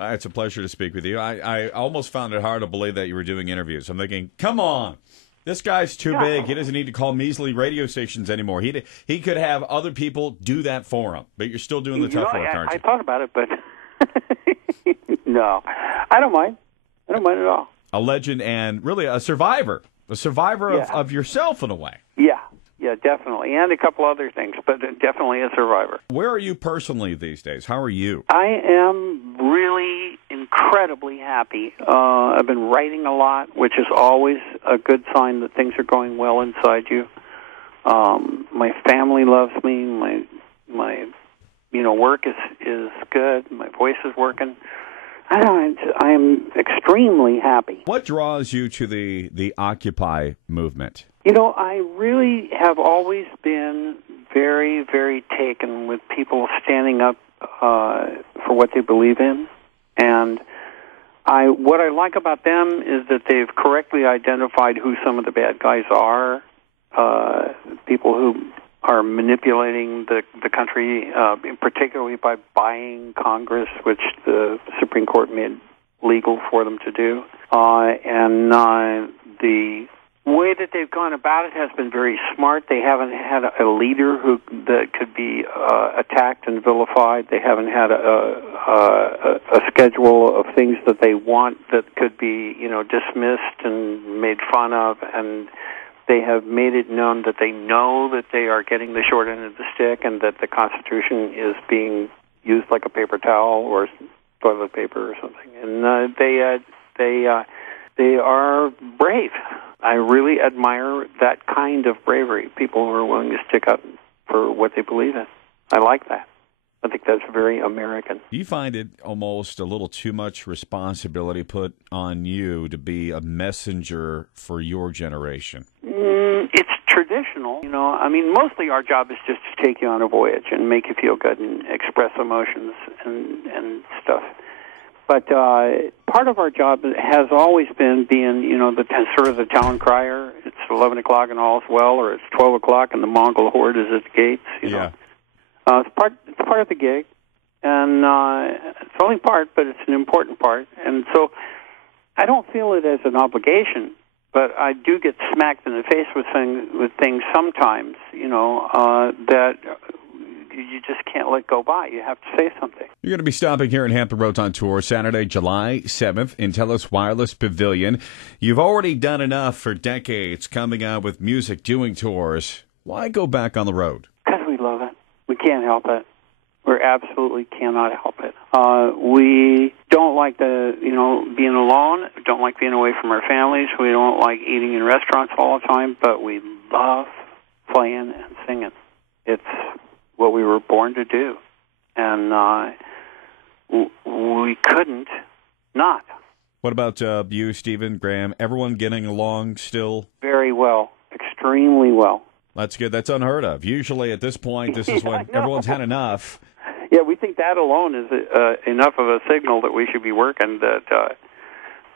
It's a pleasure to speak with you. I almost found it hard to believe that you were doing interviews. I'm thinking, come on. This guy's too big. He doesn't need to call measly radio stations anymore. He could have other people do that for him. But you're still doing the tough work, aren't you? I thought about it, but no. I don't mind. I don't mind at all. A legend and really a survivor. A survivor of yourself in a way. Yeah, definitely. And a couple other things, but definitely a survivor. Where are you personally these days? How are you? I am really incredibly happy. I've been writing a lot, which is always a good sign that things are going well inside you. My family loves me. My work is good. My voice is working. I am extremely happy. What draws you to the Occupy movement? I really have always been very, very taken with people standing up for what they believe in. And what I like about them is that they've correctly identified who some of the bad guys are, people who are manipulating the country, particularly by buying Congress, which the Supreme Court made legal for them to do. And the way that they've gone about it has been very smart. They haven't had a leader that could be attacked and vilified. They haven't had a schedule of things that they want that could be, dismissed and made fun of. And they have made it known that they know that they are getting the short end of the stick and that the Constitution is being used like a paper towel or toilet paper or something. And they are brave. I really admire that kind of bravery, people who are willing to stick up for what they believe in. I like that. I think that's very American. Do you find it almost a little too much responsibility put on you to be a messenger for your generation? It's traditional. Mostly our job is just to take you on a voyage and make you feel good and express emotions and stuff. But part of our job has always been being, sort of the town crier. It's 11 o'clock and all's well, or it's 12 o'clock and the Mongol horde is at the gates. Yeah. It's part of the gig, and it's only part, but it's an important part. And so I don't feel it as an obligation, but I do get smacked in the face with things sometimes, that you just can't let go by. You have to say something. You're going to be stopping here in Hampton Roads on tour Saturday, July 7th in TELUS Wireless Pavilion. You've already done enough for decades coming out with music, doing tours. Why go back on the road? Because we love it. We can't help it. We absolutely cannot help it. We don't like being alone. Don't like being away from our families. We don't like eating in restaurants all the time, but we love playing and singing. It's what we were born to do, and we couldn't not. What about you, Stephen, Graham? Everyone getting along still? Very well, extremely well. That's good. That's unheard of. Usually at this point, this is when everyone's had enough. Yeah, we think that alone is enough of a signal that we should be working, that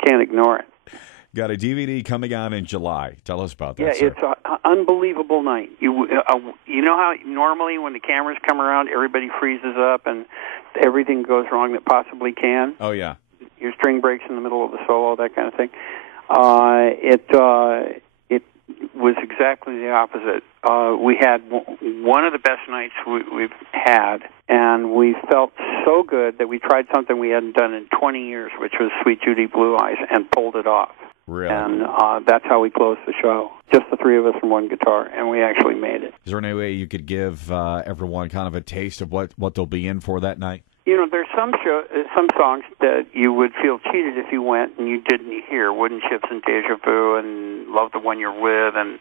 can't ignore it. Got a DVD coming out in July. Tell us about that, Yeah, sir. it's an unbelievable night. You know how normally when the cameras come around, everybody freezes up and everything goes wrong that possibly can? Oh, yeah. Your string breaks in the middle of the solo, that kind of thing. It was exactly the opposite. We had one of the best nights we've had, and we felt so good that we tried something we hadn't done in 20 years, which was Sweet Judy Blue Eyes, and pulled it off. Really? And that's how we closed the show. Just the three of us and one guitar, and we actually made it. Is there any way you could give everyone kind of a taste of what they'll be in for that night? There's some songs that you would feel cheated if you went and you didn't hear. Wooden Ships and Deja Vu and Love the One You're With and,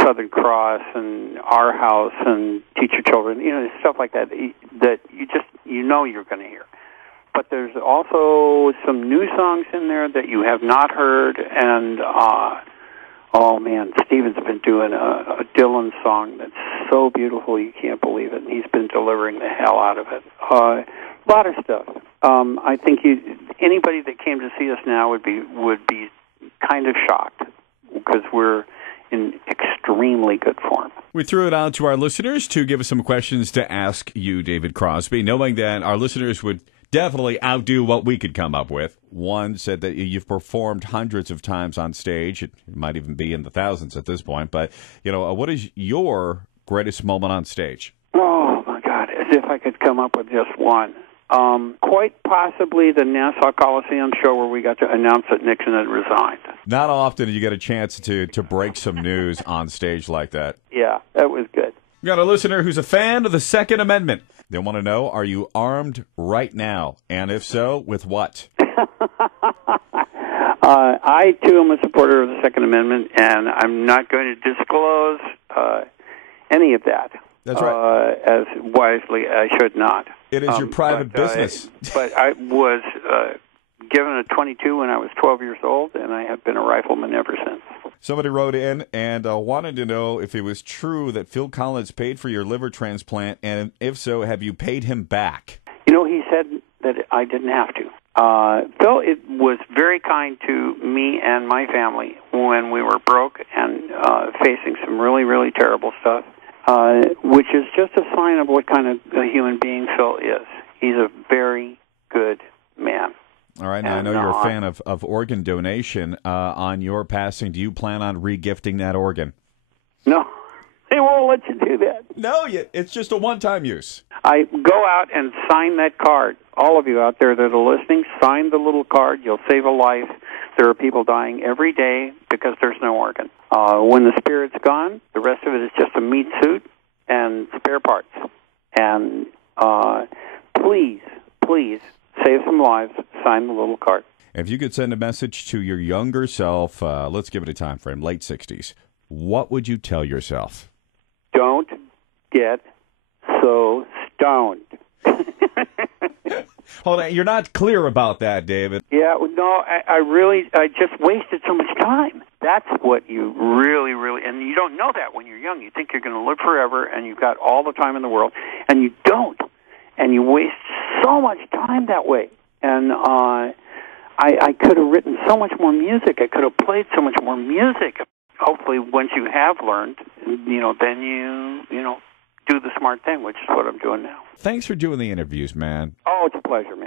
Southern Cross and Our House and Teach Your Children, stuff like that that you're going to hear. But there's also some new songs in there that you have not heard, and oh man, Steven's been doing a Dylan song that's so beautiful you can't believe it. And he's been delivering the hell out of it. A lot of stuff. I think anybody that came to see us now would be kind of shocked because we're in extremely good form. We threw it out to our listeners to give us some questions to ask you, David Crosby, knowing that our listeners would definitely outdo what we could come up with. One said that you've performed hundreds of times on stage. It might even be in the thousands at this point. But, what is your greatest moment on stage? Oh, my God. As if I could come up with just one. Quite possibly the Nassau Coliseum show where we got to announce that Nixon had resigned. Not often do you get a chance to break some news on stage like that. Yeah, that was good. We got a listener who's a fan of the Second Amendment. They want to know, are you armed right now? And if so, with what? I, too, am a supporter of the Second Amendment, and I'm not going to disclose any of that. That's right. As wisely, I should not. It is your private business. But I was given a .22 when I was 12 years old, and I have been a rifleman ever since. Somebody wrote in and wanted to know if it was true that Phil Collins paid for your liver transplant, and if so, have you paid him back? He said that I didn't have to. Phil was very kind to me and my family when we were broke and facing some really, really terrible stuff. Which is just a sign of what kind of a human being Phil is. He's a very good man. All right, now I know you're a fan of organ donation. On your passing, do you plan on re-gifting that organ? No, they won't let you do that. No, it's just a one-time use. I go out and sign that card. All of you out there that are listening, sign the little card. You'll save a life. There are people dying every day because there's no organ. When the spirit's gone, the rest of it is just a meat suit and spare parts. And please save some lives. Sign the little card. If you could send a message to your younger self, let's give it a time frame, late 60s, what would you tell yourself? Don't get so stoned. Hold on, you're not clear about that, David. Yeah, no, I just wasted so much time. That's what you really, and you don't know that when you're young. You think you're going to live forever, and you've got all the time in the world, and you don't. And you waste so much time that way. And I could have written so much more music. I could have played so much more music. Hopefully, once you have learned, then you do the smart thing, which is what I'm doing now. Thanks for doing the interviews, man. Oh, it's a pleasure, man.